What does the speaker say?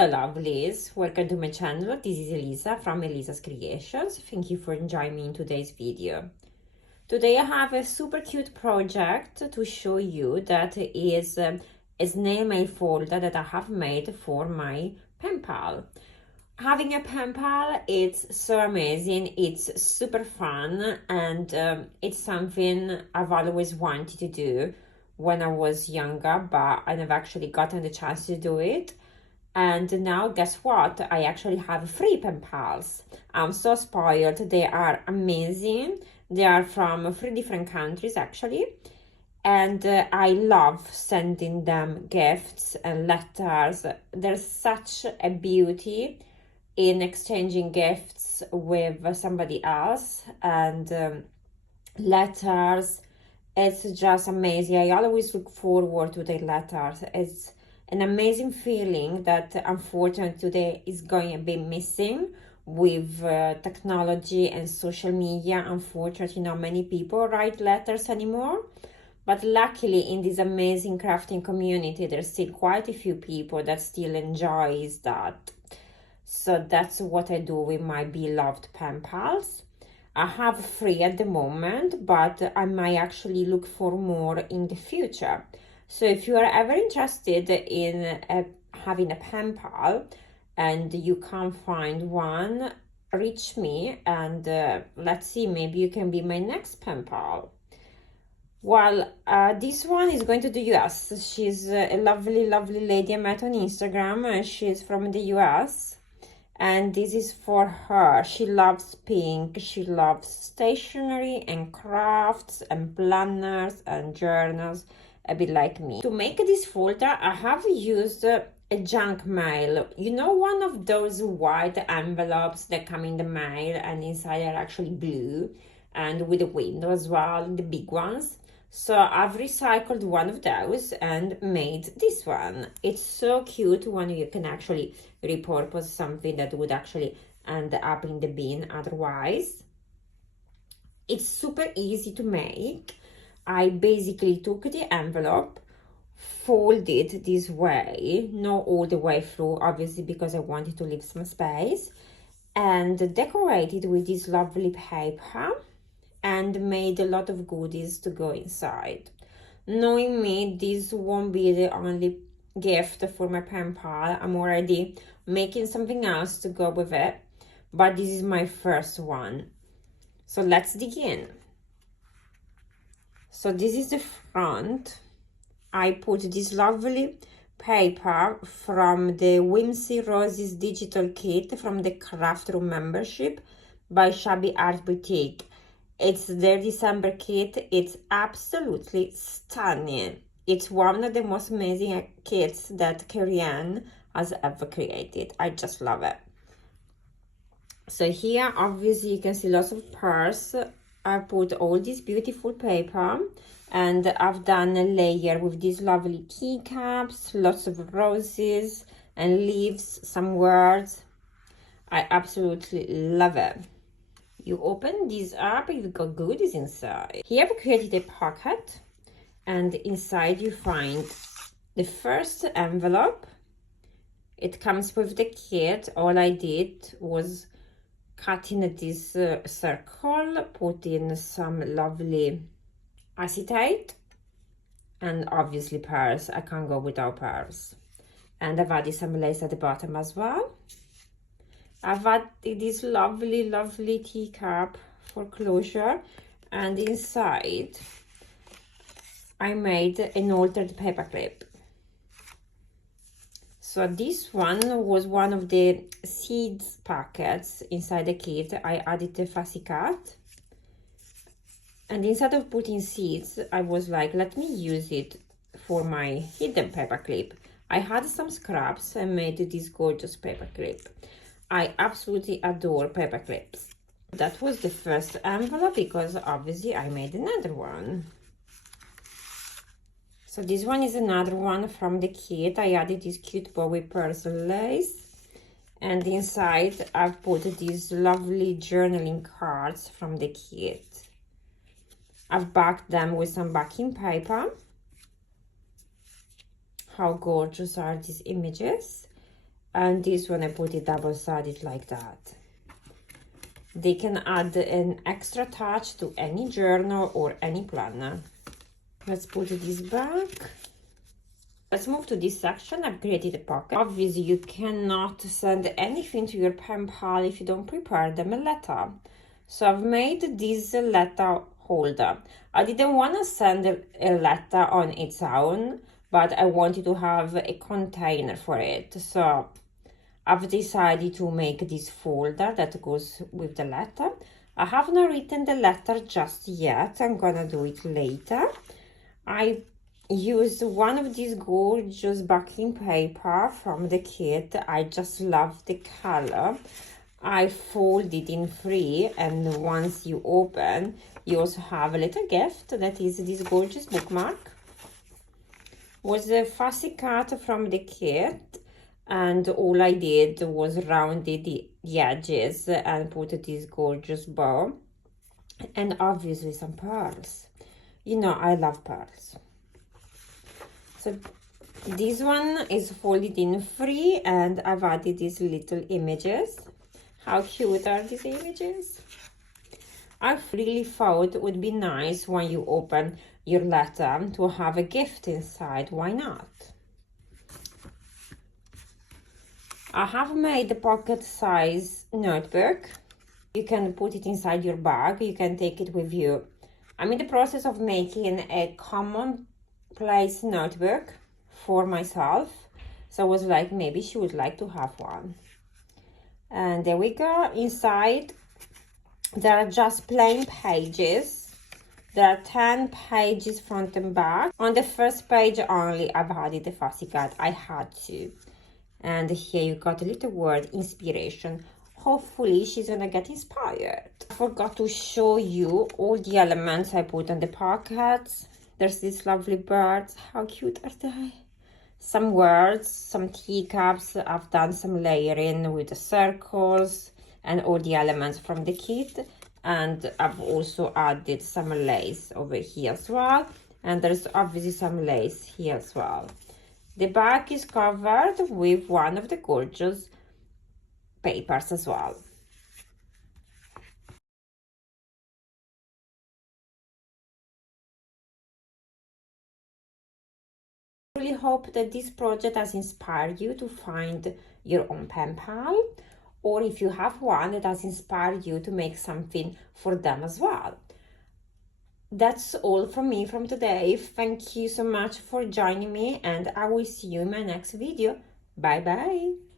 Hello lovelies, welcome to my channel. This is Elisa from Elisa's Creations. Thank you for joining me in today's video. Today I have a super cute project to show you that is a snail mail folder that I have made for my pen pal. Having a pen pal, it's so amazing, it's super fun, and it's something I've always wanted to do when I was younger, but I never actually gotten the chance to do it. And now guess what, I actually have 3 pen pals. I'm so spoiled. They are amazing. They are from 3 different countries actually, and I love sending them gifts and letters. There's such a beauty in exchanging gifts with somebody else, and letters, it's just amazing. I always look forward to the letters. It's an amazing feeling that unfortunately today is going to be missing with technology and social media. Unfortunately, not many people write letters anymore, but luckily in this amazing crafting community there's still quite a few people that still enjoys that. So that's what I do with my beloved pen pals. I have 3 at the moment, but I might actually look for more in the future. So if you are ever interested in having a pen pal and you can't find one, reach me and let's see, maybe you can be my next pen pal. Well, this one is going to the US. She's a lovely lady I met on Instagram. She's from the US. And this is for her. She loves pink. She loves stationery and crafts and planners and journals, a bit like me. To make this folder, I have used a junk mail. You know, one of those white envelopes that come in the mail and inside are actually blue and with a window as well, the big ones. So I've recycled one of those and made this one. It's so cute when you can actually repurpose something that would actually end up in the bin otherwise. It's super easy to make. I basically took the envelope, folded this way, not all the way through, obviously, because I wanted to leave some space, and decorated with this lovely paper and made a lot of goodies to go inside. Knowing me, this won't be the only gift for my pen pal. I'm already making something else to go with it, but this is my first one. So let's dig in. So this is the front. I put this lovely paper from the Whimsy Roses digital kit from the craft room membership by Shabby Art Boutique. It's their December kit. It's absolutely stunning. It's one of the most amazing kits that Korean has ever created. I just love it. So here, obviously, you can see lots of pearls. I put all this beautiful paper, and I've done a layer with these lovely teacups, lots of roses and leaves, some words. I absolutely love it. You open this up, you've got goodies inside. Here I've created a pocket, and inside you find the first envelope. It comes with the kit. All I did was cut in this circle, put in some lovely acetate, and obviously pearls. I can't go without pearls. And I've added some lace at the bottom as well. I've added this lovely teacup for closure, and inside I made an altered paperclip. So this one was one of the seeds packets inside the kit. I added a fussy cut, and instead of putting seeds, I was like, let me use it for my hidden paperclip. I had some scraps and made this gorgeous paperclip. I absolutely adore paper clips. That was the first envelope because obviously I made another one. So this one is another one from the kit. I added this cute bow with pearls and lace. And inside I've put these lovely journaling cards from the kit. I've backed them with some backing paper. How gorgeous are these images. And this one I put it double-sided like that. They can add an extra touch to any journal or any planner. Let's put this back. Let's move to this section. I've created a pocket. Obviously, you cannot send anything to your pen pal if you don't prepare them a letter. So I've made this letter holder. I didn't want to send a letter on its own, but I wanted to have a container for it. So I've decided to make this folder that goes with the letter. I have not written the letter just yet. I'm gonna do it later. I used one of these gorgeous backing paper from the kit. I just love the color. I folded in three, and once you open, you also have a little gift that is this gorgeous bookmark. Was a fussy cut from the kit, and all I did was rounded the edges and put this gorgeous bow, and obviously some pearls. You know, I love pearls. So this one is folded in three, and I've added these little images. How cute are these images? I really thought it would be nice when you open your letter to have a gift inside. Why not? I have made a pocket size notebook. You can put it inside your bag. You can take it with you. I'm in the process of making a commonplace notebook for myself. So I was like, maybe she would like to have one. And there we go. Inside, there are just plain pages. There are 10 pages front and back. On the first page only, I've added the fussy cut. I had to. And here you got a little word, inspiration. Hopefully she's gonna get inspired. I forgot to show you all the elements I put on the pockets. There's these lovely birds. How cute are they? Some words, some teacups. I've done some layering with the circles and all the elements from the kit. And I've also added some lace over here as well. And there's obviously some lace here as well. The back is covered with one of the gorgeous papers as well. I really hope that this project has inspired you to find your own pen pal, or if you have one that has inspired you to make something for them as well. That's all from me from today. Thank you so much for joining me, and I will see you in my next video. Bye bye.